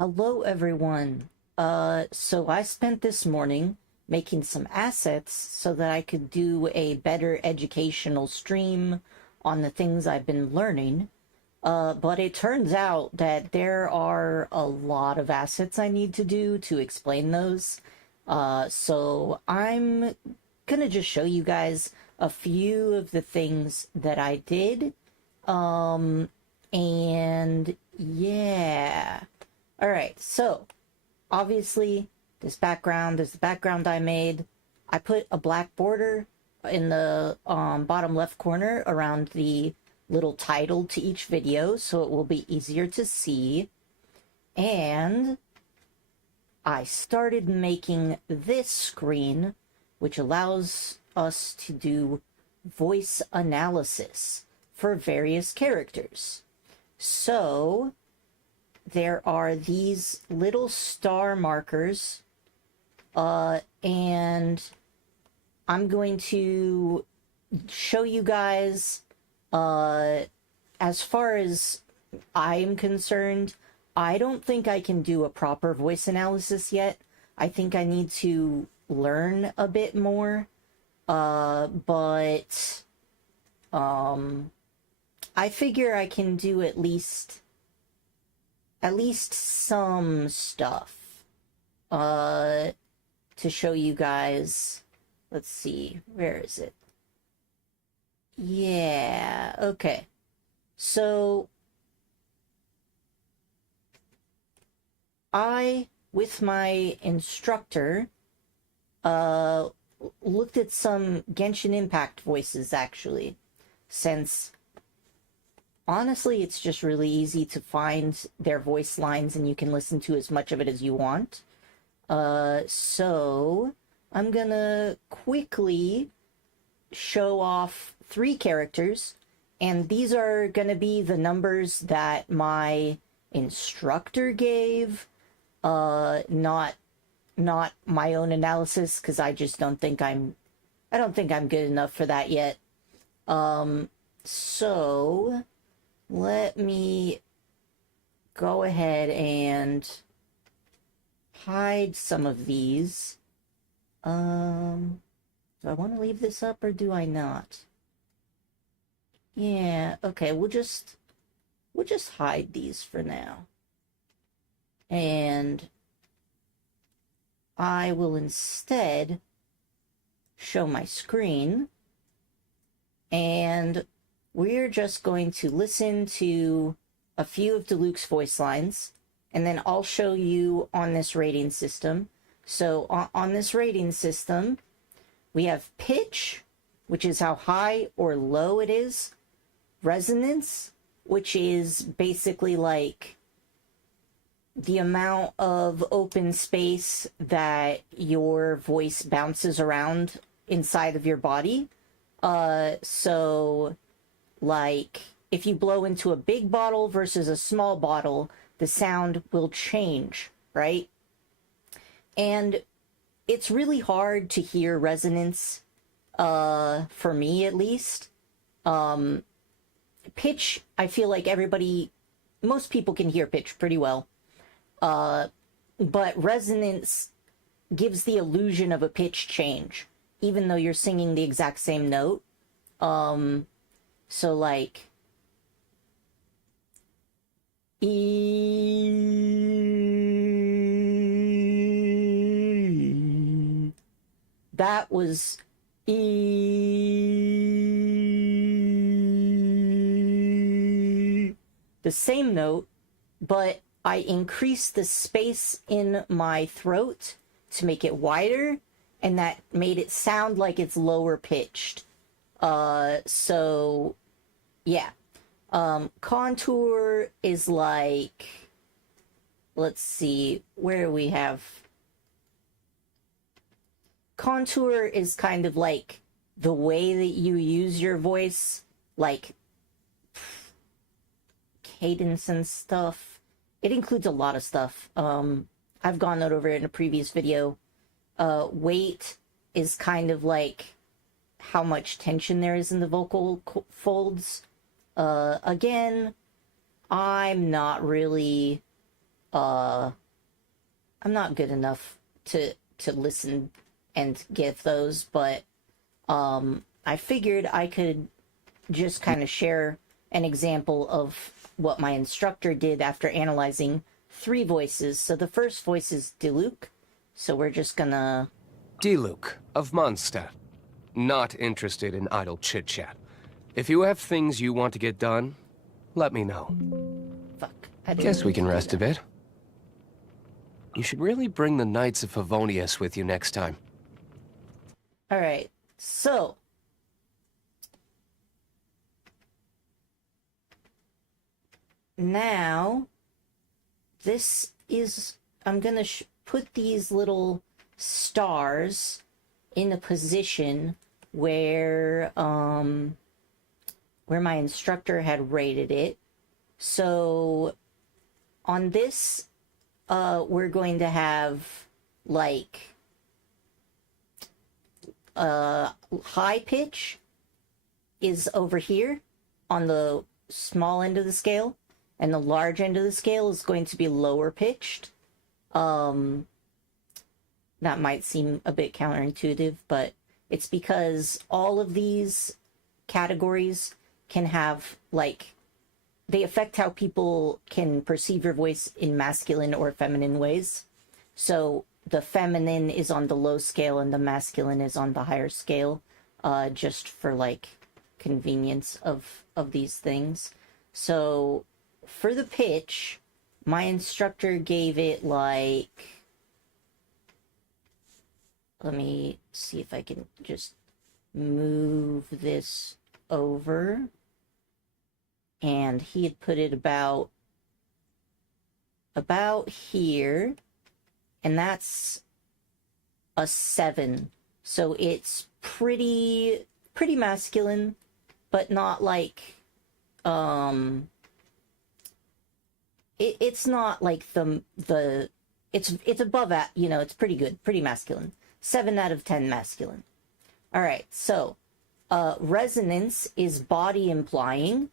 Hello, everyone. So I spent this morning making some assets so that I could do a better educational stream on the things I've been learning. But it turns out that there are a lot of assets I need to do to explain those. So I'm gonna just show you guys a few of the things that I did. And yeah. All right, so obviously this background is the background I made. I put a black border in the bottom left corner around the little title to each video so it will be easier to see. And I started making this screen, which allows us to do voice analysis for various characters. So there are these little star markers, and I'm going to show you guys, as far as I'm concerned, I don't think I can do a proper voice analysis yet. I think I need to learn a bit more, but I figure I can do at least some stuff uh to show you guys. Let's see, where is it? Yeah, okay. So I, with my instructor, uh looked at some Genshin Impact voices, actually, since honestly it's just really easy to find their voice lines and you can listen to as much of it as you want. So I'm gonna quickly show off three characters, and these are gonna be the numbers that my instructor gave, not my own analysis, because I don't think I'm good enough for that yet. So let me go ahead and hide some of these. Do I want to leave this up or do I not? Yeah, okay, we'll just hide these for now. And I will instead show my screen, and we're just going to listen to a few of Diluc's voice lines, and then I'll show you on this rating system. So on this rating system, we have pitch, which is how high or low it is, resonance, which is basically like the amount of open space that your voice bounces around inside of your body. So like if you blow into a big bottle versus a small bottle, the sound will change, right? And it's really hard to hear resonance, for me at least. Pitch, I feel like most people can hear pitch pretty well. But resonance gives the illusion of a pitch change, even though you're singing the exact same note. So like, E, that was E, the same note, but I increased the space in my throat to make it wider, and that made it sound like it's lower pitched. So yeah. Contour is like, let's see, where we have contour is kind of like the way that you use your voice, like cadence and stuff. It includes a lot of stuff. I've gone over it in a previous video. Weight is kind of like how much tension there is in the vocal folds. Again, I'm not really I'm not good enough to listen and give those, but I figured I could just kind of share an example of what my instructor did after analyzing 3 voices. So the first voice is Diluc. So we're just gonna... Diluc of Mondstadt. Not interested in idle chit-chat. If you have things you want to get done, let me know. Fuck. I didn't Guess we mean can to do rest a that. bit. You should really bring the Knights of Favonius with you next time. Alright, so... now, this is... I'm gonna put these little stars in a position where my instructor had rated it. So on this, we're going to have like high pitch is over here on the small end of the scale, and the large end of the scale is going to be lower pitched. That might seem a bit counterintuitive, but it's because all of these categories can have, like, they affect how people can perceive your voice in masculine or feminine ways. So the feminine is on the low scale and the masculine is on the higher scale, just for, like, convenience of these things. So for the pitch, my instructor gave it, like... let me see if I can just move this over. And he had put it about here. And that's a 7. So it's pretty masculine, but not like, it's not like it's above that, you know, it's pretty good, pretty masculine. 7 out of 10 masculine. All right, so resonance is body implying,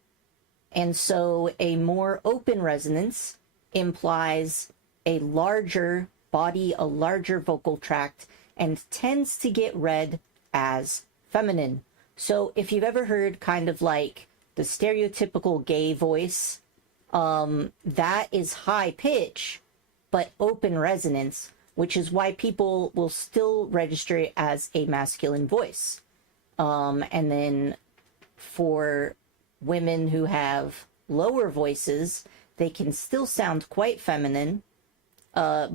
and so a more open resonance implies a larger body, a larger vocal tract, and tends to get read as feminine. So if you've ever heard kind of like the stereotypical gay voice, that is high pitch, but open resonance, which is why people will still register it as a masculine voice. And then for women who have lower voices, they can still sound quite feminine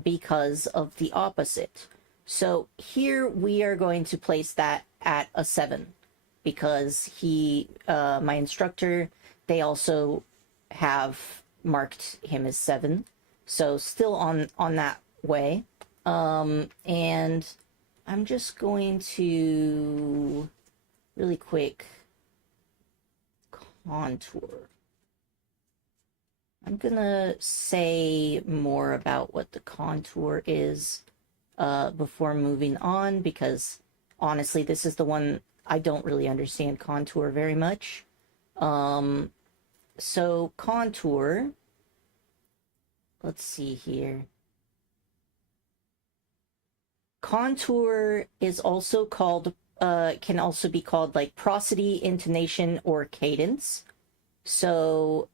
because of the opposite. So here we are going to place that at a 7 because my instructor, they also have marked him as 7. So still on that way. And I'm just going to really quick contour. I'm gonna say more about what the contour is before moving on, because honestly this is the one I don't really understand contour very much. So contour, let's see here. Contour is also called, can also be called like prosody, intonation, or cadence. So,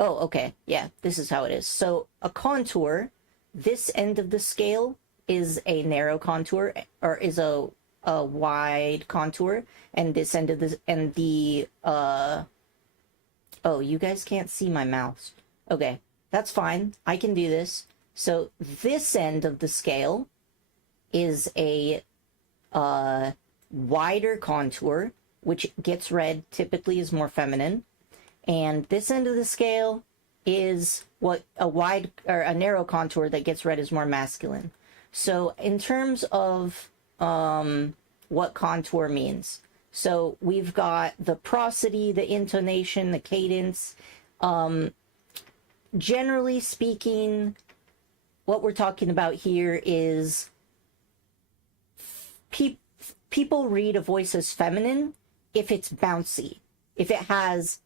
oh, okay, yeah, this is how it is. So a contour, this end of the scale is a narrow contour, or is a wide contour, and this end of the, oh, you guys can't see my mouse. Okay, that's fine, I can do this. So this end of the scale is a wider contour, which gets read typically as more feminine, and this end of the scale is what a wide or a narrow contour that gets read as more masculine. So in terms of what contour means, so we've got the prosody, the intonation, the cadence. Generally speaking, what we're talking about here is people read a voice as feminine if it's bouncy, if it has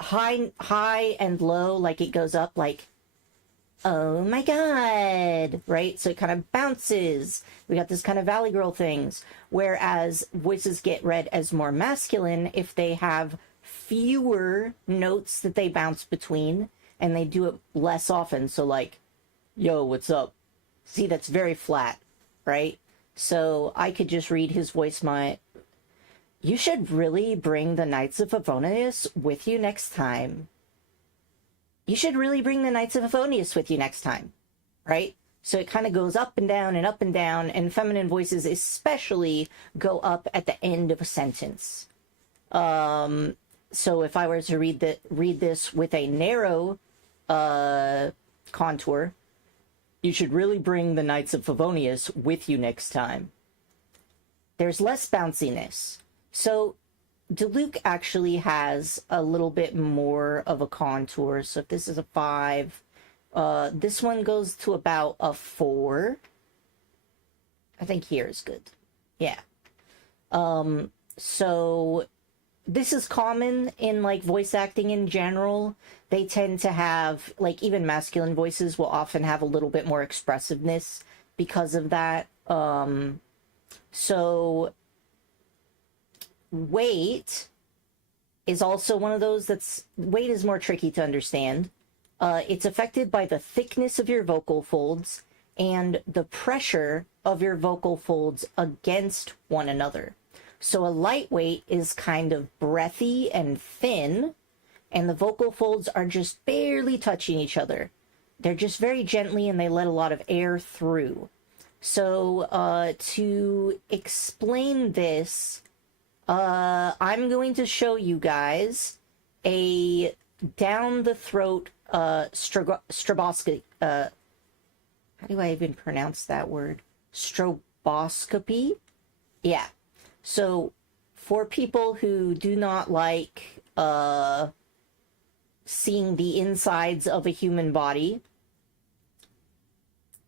high and low, like it goes up, like oh my god, right? So it kind of bounces. We got this kind of Valley Girl things. Whereas voices get read as more masculine if they have fewer notes that they bounce between, and they do it less often. So like, yo, what's up? See, that's very flat, right? So I could just read his voice. You should really bring the Knights of Favonius with you next time. You should really bring the Knights of Favonius with you next time, right? So it kind of goes up and down and up and down, and feminine voices especially go up at the end of a sentence. So if I were to read this with a narrow contour, you should really bring the Knights of Favonius with you next time. There's less bounciness. So Diluc actually has a little bit more of a contour. So if this is a 5, this one goes to about a 4. I think here is good. Yeah. So this is common in like voice acting in general. They tend to have, like, even masculine voices will often have a little bit more expressiveness because of that. So weight is also one of those weight is more tricky to understand. It's affected by the thickness of your vocal folds and the pressure of your vocal folds against one another. So a lightweight is kind of breathy and thin, and the vocal folds are just barely touching each other. They're just very gently, and they let a lot of air through. So to explain this, I'm going to show you guys a down the throat stroboscopy. How do I even pronounce that word? Stroboscopy? Yeah. So for people who do not like seeing the insides of a human body,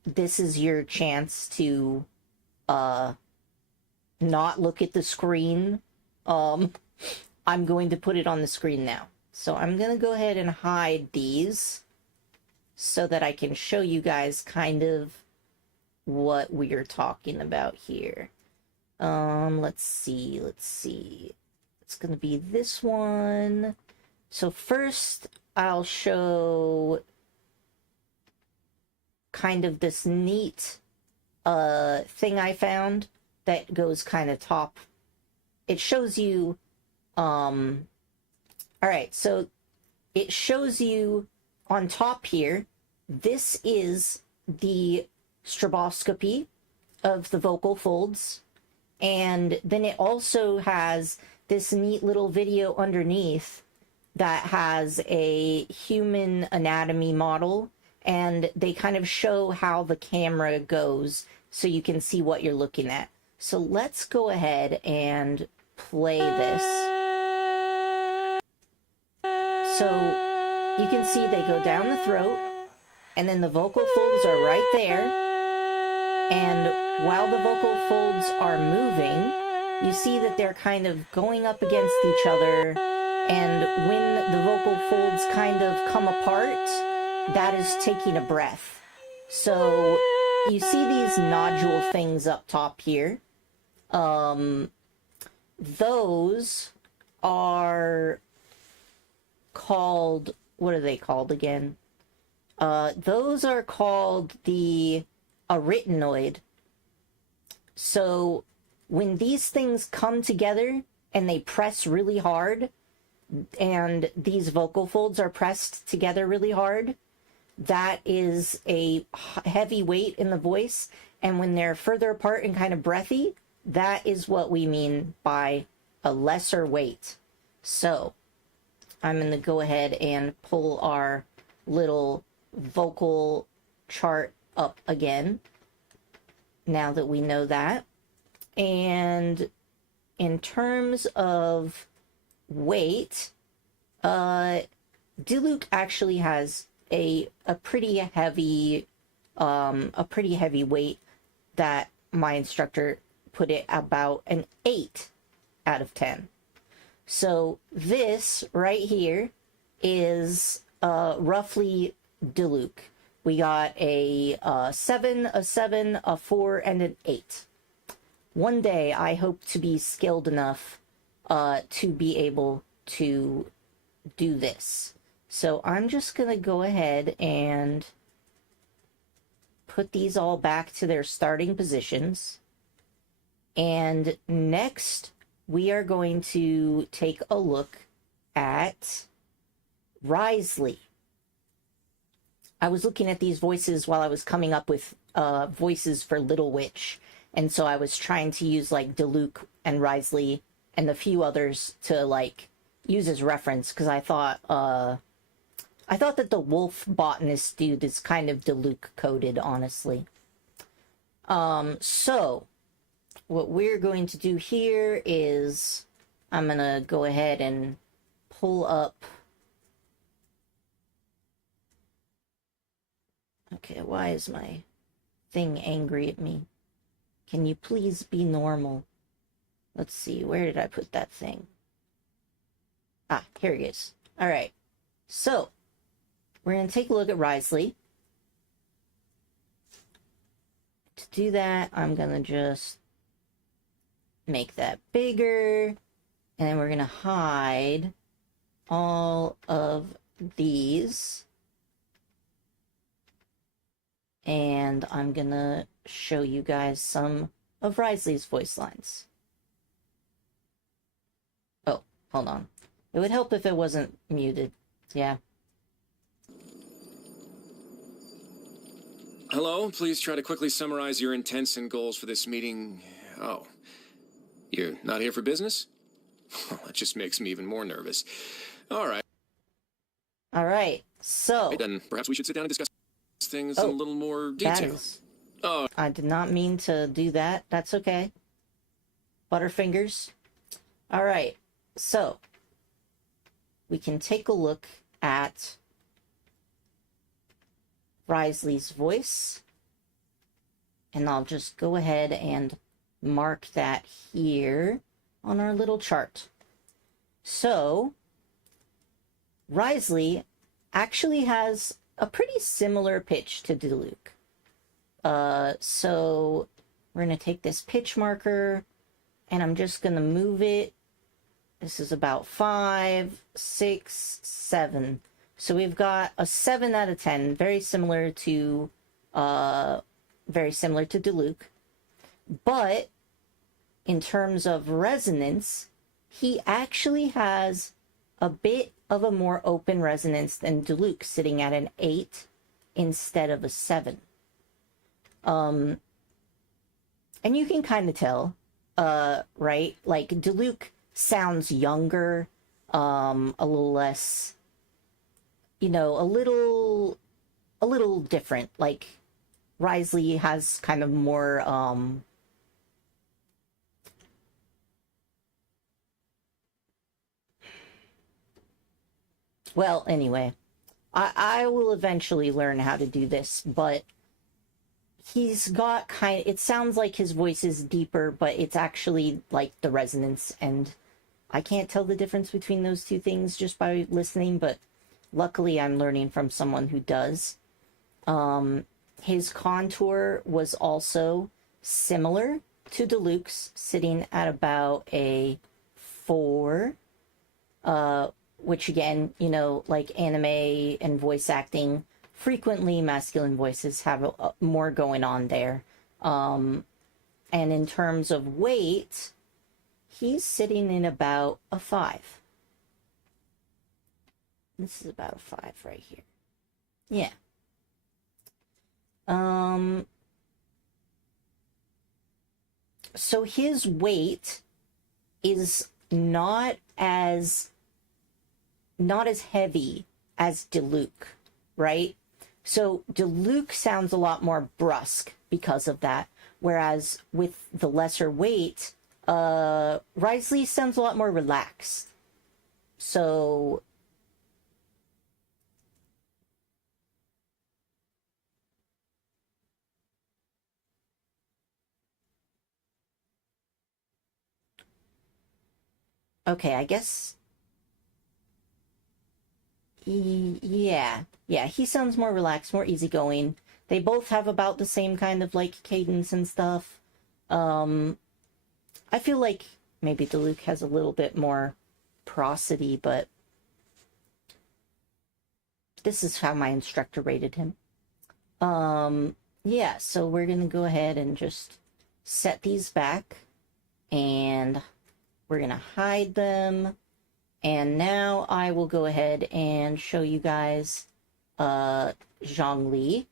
this is your chance to not look at the screen. I'm going to put it on the screen now. So I'm going to go ahead and hide these so that I can show you guys kind of what we're talking about here. Let's see. It's going to be this one. So first I'll show kind of this neat thing I found that goes kind of top. It shows you all right, so it shows you on top here, this is the stroboscopy of the vocal folds, and then it also has this neat little video underneath that has a human anatomy model, and they kind of show how the camera goes so you can see what you're looking at. So let's go ahead and play this. So you can see they go down the throat, and then the vocal folds are right there. And while the vocal folds are moving, you see that they're kind of going up against each other. And when the vocal folds kind of come apart, that is taking a breath. So you see these nodule things up top here. Those are called, what are they called again? Those are called the arytenoid. So when these things come together and they press really hard, and these vocal folds are pressed together really hard, that is a heavy weight in the voice. And when they're further apart and kind of breathy, that is what we mean by a lesser weight. So I'm going to go ahead and pull our little vocal chart up again, now that we know that. And in terms of weight, Diluc actually has a pretty heavy weight that my instructor put it about an 8 out of 10. So this right here is roughly Diluc. we got a 7, a 7, a 4, and an 8. One day, I hope to be skilled enough to be able to do this. So I'm just going to go ahead and put these all back to their starting positions. And next, we are going to take a look at Wriothesley. I was looking at these voices while I was coming up with voices for Little Witch. And so I was trying to use like Diluc and Wriothesley and a few others to like use as reference, because I thought that the wolf botanist dude is kind of Diluc coded, honestly. So what we're going to do here is I'm gonna go ahead and pull up. Okay, why is my thing angry at me? Can you please be normal? Let's see, where did I put that thing? Ah, here it is. All right, so we're going to take a look at Wriothesley. To do that, I'm going to just make that bigger, and then we're going to hide all of these. And I'm going to show you guys some of Wriothesley's voice lines. Oh, hold on. It would help if it wasn't muted. Yeah. Hello, please try to quickly summarize your intents and goals for this meeting. Oh, you're not here for business? Well, that just makes me even more nervous. All right. All right, so... Then perhaps we should sit down and discuss things in a little more detail. Oh, I did not mean to do that. That's okay. Butterfingers. All right, so we can take a look at Wriothesley's voice, and I'll just go ahead and mark that here on our little chart. So Wriothesley actually has a pretty similar pitch to Diluc. So we're going to take this pitch marker, and I'm just going to move it. This is about 5, 6, 7. So we've got a 7 out of 10, very similar to Diluc. But in terms of resonance, he actually has a bit of a more open resonance than Diluc, sitting at an 8 instead of a 7. And you can kind of tell, right? Like Diluc sounds younger, a little less, you know, a little different. Like Wriothesley has kind of more, well, anyway, I will eventually learn how to do this, but he's got it sounds like his voice is deeper, but it's actually like the resonance, and I can't tell the difference between those two things just by listening, but luckily I'm learning from someone who does. His contour was also similar to Diluc's, sitting at about a 4, which again, you know, like anime and voice acting, frequently masculine voices have more going on there. And in terms of weight, he's sitting in about a 5. This is about a 5 right here. Yeah. So his weight is not as heavy as Diluc, right? So Diluc sounds a lot more brusque because of that, whereas with the lesser weight, Wriothesley sounds a lot more relaxed. So okay, I guess Yeah. Yeah, he sounds more relaxed, more easygoing. They both have about the same kind of like cadence and stuff. I feel like maybe Diluc has a little bit more prosody, but this is how my instructor rated him. Yeah, so we're gonna go ahead and just set these back, and we're gonna hide them. And now I will go ahead and show you guys Zhongli,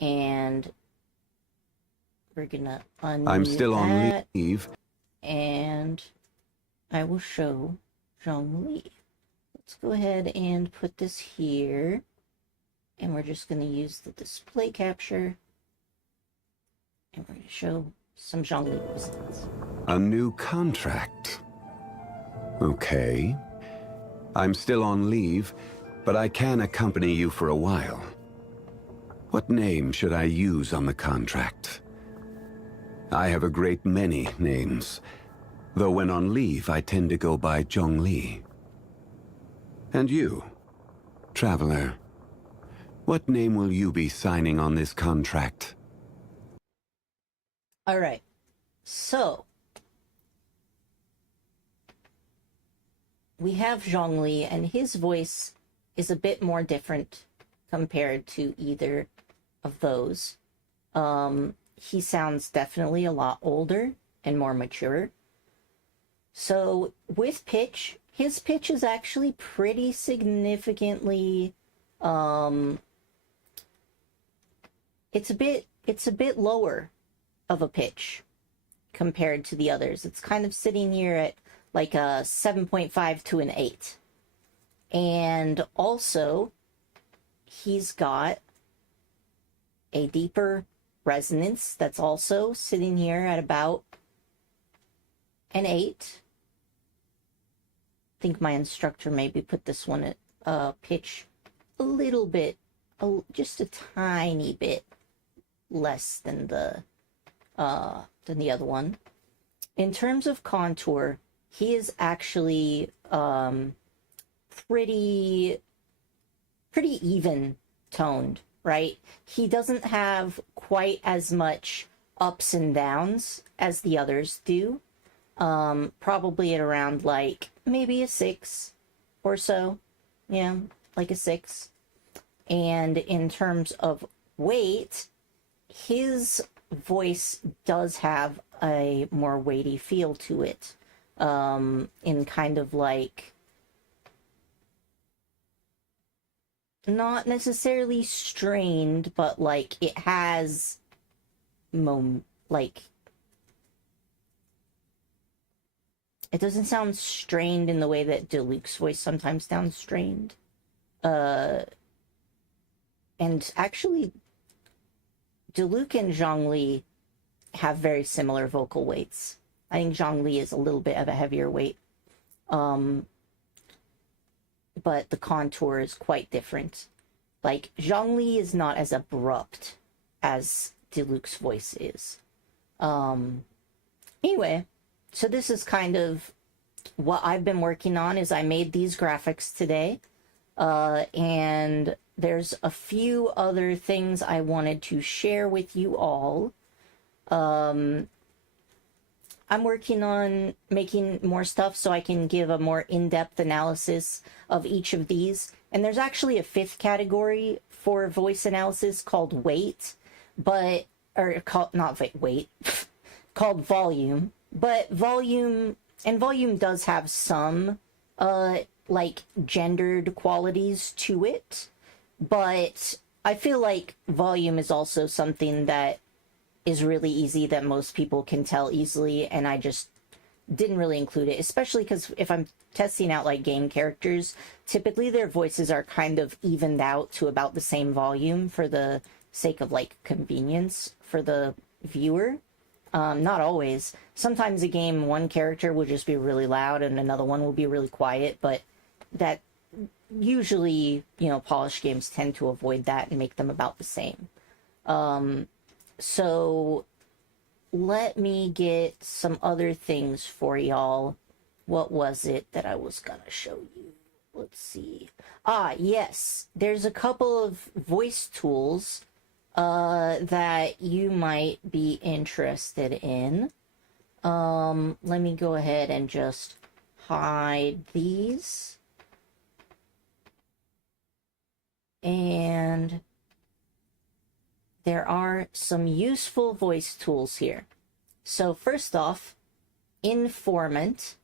and we're gonna unmute I'm still on that, leave. and I will show Zhongli. Let's go ahead and put this here, and we're just going to use the display capture, and we're going to show some Zhongli results. A new contract. Okay. I'm still on leave, but I can accompany you for a while. What name should I use on the contract? I have a great many names, though when on leave I tend to go by Zhongli. And you, traveler, what name will you be signing on this contract? All right, so we have Zhongli, and his voice is a bit more different compared to either of those. He sounds definitely a lot older and more mature. So with pitch, his pitch is actually pretty significantly, it's a bit lower of a pitch compared to the others. It's kind of sitting here at like a 7.5 to an 8. And also, he's got a deeper resonance that's also sitting here at about an 8. I think my instructor maybe put this one at pitch a little bit, just a tiny bit less than the other one. In terms of contour, he is actually pretty even toned, right? He doesn't have quite as much ups and downs as the others do. Probably at around like maybe a 6 or so. Yeah, like a 6. And in terms of weight, his voice does have a more weighty feel to it. In kind of like, not necessarily strained, but like it has like, it doesn't sound strained in the way that Diluc's voice sometimes sounds strained. And actually, Diluc and Zhongli have very similar vocal weights. I think Zhongli is a little bit of a heavier weight. But the contour is quite different. Like, Zhongli is not as abrupt as Diluc's voice is. Anyway, so this is kind of what I've been working on. Is I made these graphics today. And there's a few other things I wanted to share with you all. I'm working on making more stuff so I can give a more in-depth analysis of each of these. And there's actually a 5th category for voice analysis called weight, called volume. But volume does have some, like, gendered qualities to it. But I feel like volume is also something that is really easy, that most people can tell easily, and I just didn't really include it, especially because if I'm testing out like game characters, typically their voices are kind of evened out to about the same volume for the sake of like convenience for the viewer. Not always. Sometimes a game, one character will just be really loud and another one will be really quiet, but that usually, polished games tend to avoid that and make them about the same. So let me get some other things for y'all. What was it that I was gonna show you? let's see. Ah, yes. There's a couple of voice tools that you might be interested in. Let me go ahead and just hide these. And there are some useful voice tools here. So first off, Informant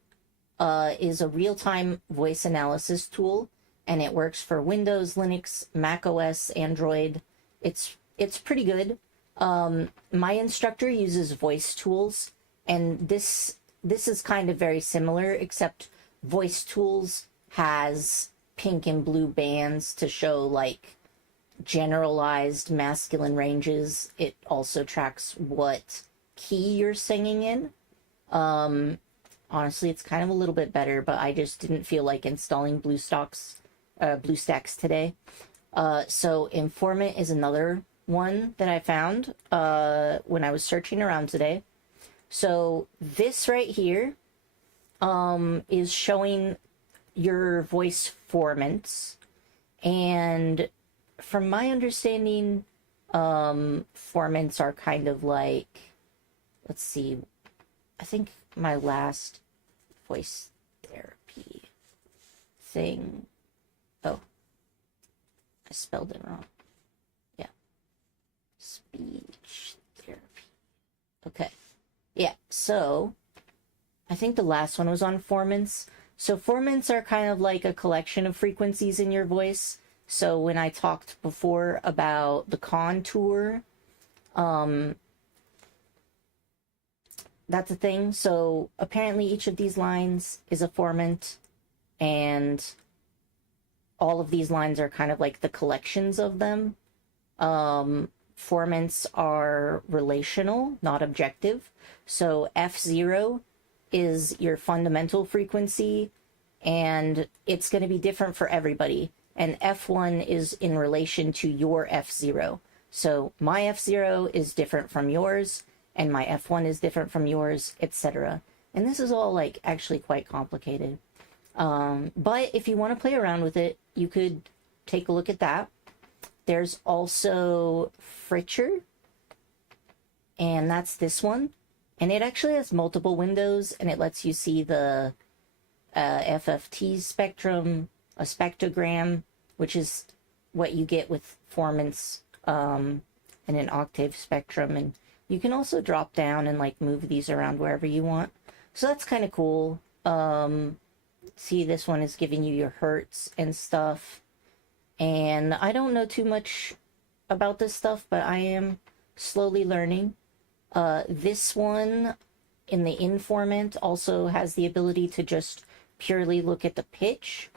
is a real-time voice analysis tool, and it works for Windows, Linux, Mac OS, Android. It's pretty good. My instructor uses voice tools, and this is kind of very similar, except voice tools has pink and blue bands to show like generalized masculine ranges. It also tracks what key you're singing in. Honestly, it's kind of a little bit better, but I just didn't feel like installing BlueStacks today. So Informant is another one that I found when I was searching around today. So this right here is showing your voice formants, and from my understanding, formants are kind of like, let's see, I think my last voice therapy thing, oh, I spelled it wrong. Yeah, speech therapy. Okay, yeah, so I think the last one was on formants. So formants are kind of like a collection of frequencies in your voice. So when I talked before about the contour, that's a thing. So apparently each of these lines is a formant, and all of these lines are kind of like the collections of them. Formants are relational, not objective. So F0 is your fundamental frequency, and it's going to be different for everybody. And F1 is in relation to your F0. So my F0 is different from yours, and my F1 is different from yours, etc. And this is all like actually quite complicated. But if you want to play around with it, you could take a look at that. There's also Fritcher, and that's this one. And it actually has multiple windows, and it lets you see the FFT spectrum, a spectrogram, which is what you get with formants, and an octave spectrum. And you can also drop down and like move these around wherever you want. So that's kind of cool. See, this one is giving you your hertz and stuff. And I don't know too much about this stuff, but I am slowly learning. This one in the Informant also has the ability to just purely look at the pitch.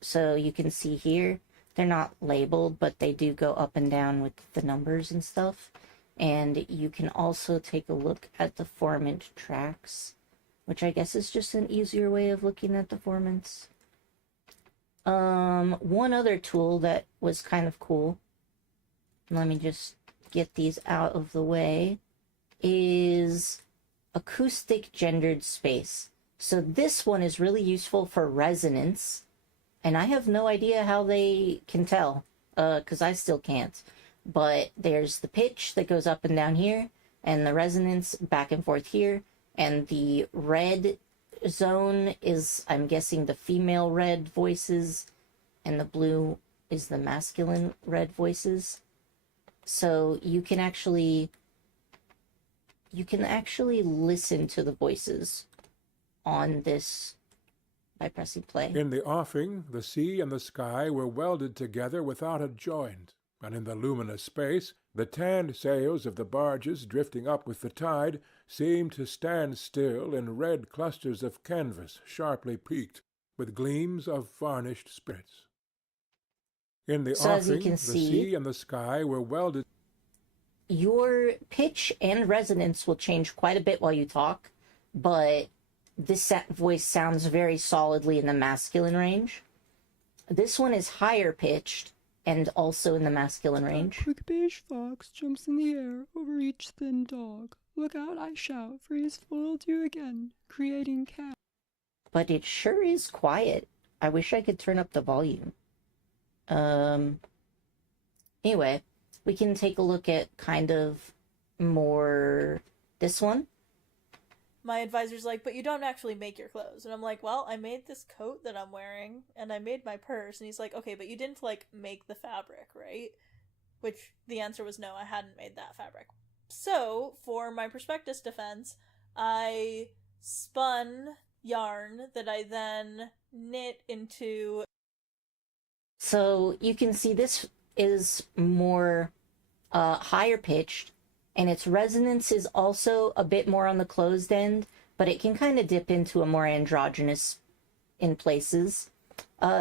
So you can see here, they're not labeled, but they do go up and down with the numbers and stuff. And you can also take a look at the formant tracks, which I guess is just an easier way of looking at the formants. One other tool that was kind of cool, let me just get these out of the way, is acoustic gendered space. So this one is really useful for resonance, and I have no idea how they can tell, because I still can't. But there's the pitch that goes up and down here, and the resonance back and forth here, and the red zone is, I'm guessing, the female red voices, and the blue is the masculine red voices. So you can actually listen to the voices on this by pressing play. In the offing, the sea and the sky were welded together without a joint, and in the luminous space, the tanned sails of the barges drifting up with the tide seemed to stand still in red clusters of canvas sharply peaked, with gleams of varnished spirits. In the offing, the sea and the sky were welded. Your pitch and resonance will change quite a bit while you talk, but this voice sounds very solidly in the masculine range. This one is higher pitched and also in the masculine range. A quick beige fox jumps in the air over each thin dog. Look out, I shout, for he's foiled you again, creating chaos. But it sure is quiet. I wish I could turn up the volume. Anyway, we can take a look at kind of more this one. My advisor's like, but you don't actually make your clothes. And I'm like, well, I made this coat that I'm wearing, and I made my purse. And he's like, okay, but you didn't, like, make the fabric, right? Which the answer was no, I hadn't made that fabric. So, for my prospectus defense, I spun yarn that I then knit into... So, you can see this is more higher pitched, and its resonance is also a bit more on the closed end, but it can kind of dip into a more androgynous in places.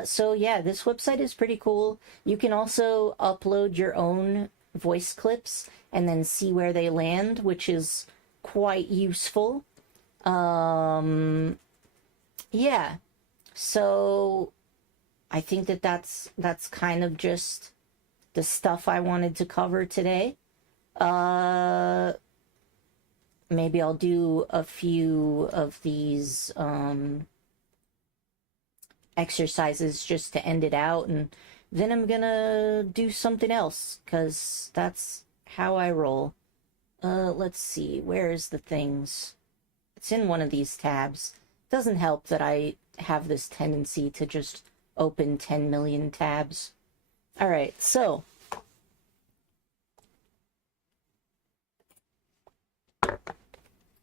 So yeah, this website is pretty cool. You can also upload your own voice clips and then see where they land, which is quite useful. Yeah. So I think that's kind of just the stuff I wanted to cover today. Maybe I'll do a few of these exercises just to end it out, and then I'm gonna do something else, because that's how I roll. Let's see, where's the things? It's in one of these tabs. Doesn't help that I have this tendency to just open 10 million tabs. Alright, so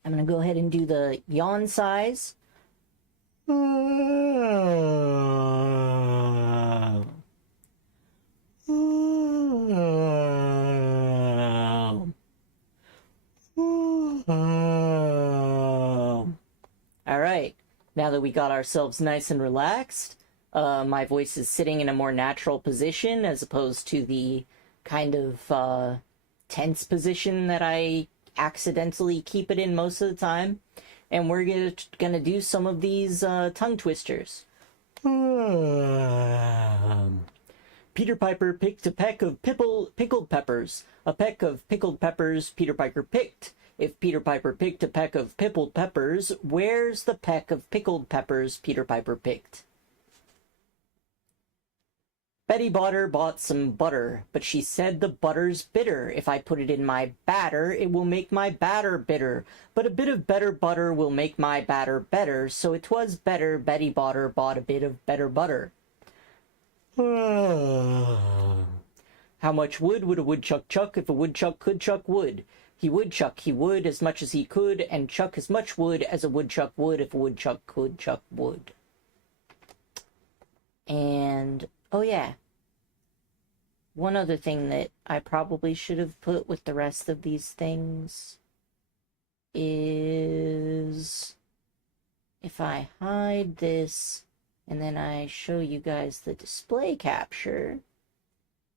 I'm going to go ahead and do the yawn size. Alright, now that we got ourselves nice and relaxed, my voice is sitting in a more natural position as opposed to the kind of tense position that I accidentally keep it in most of the time. And we're gonna do some of these tongue twisters. Peter Piper picked a peck of pickled peppers. A peck of pickled peppers Peter Piper picked. If Peter Piper picked a peck of pickled peppers, where's the peck of pickled peppers Peter Piper picked? Betty Botter bought some butter, but she said the butter's bitter. If I put it in my batter, it will make my batter bitter. But a bit of better butter will make my batter better, so it was better Betty Botter bought a bit of better butter. How much wood would a woodchuck chuck if a woodchuck could chuck wood? He would chuck he would as much as he could, and chuck as much wood as a woodchuck would if a woodchuck could chuck wood. And oh yeah, one other thing that I probably should have put with the rest of these things is if I hide this and then I show you guys the display capture,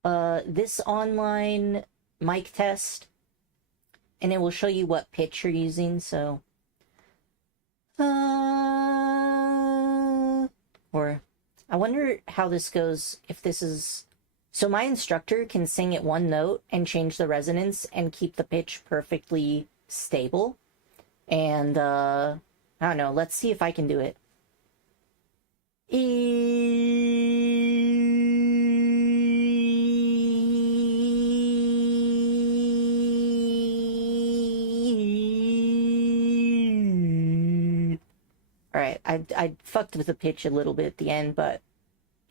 this online mic test, and it will show you what pitch you're using, so or I wonder how this goes if this is... So my instructor can sing at one note and change the resonance and keep the pitch perfectly stable. And, I don't know, let's see if I can do it. Alright, I fucked with the pitch a little bit at the end, but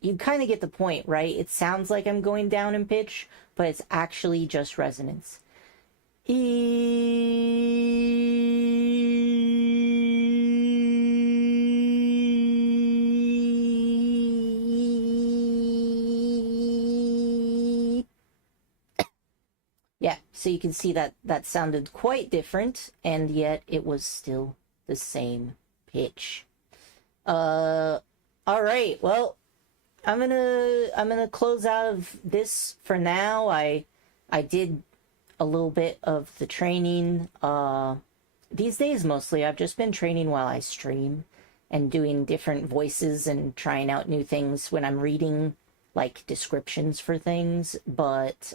you kind of get the point, right? It sounds like I'm going down in pitch, but it's actually just resonance. Yeah, so you can see that that sounded quite different, and yet it was still the same pitch. All right, well, I'm gonna close out of this for now. I did a little bit of the training. These days mostly I've just been training while I stream and doing different voices and trying out new things when I'm reading like descriptions for things, but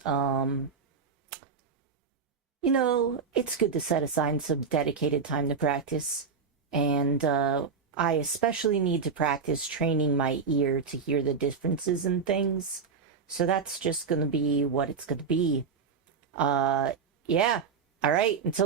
you know, it's good to set aside some dedicated time to practice. And I especially need to practice training my ear to hear the differences in things. So that's just going to be what it's going to be. Yeah. All right. Until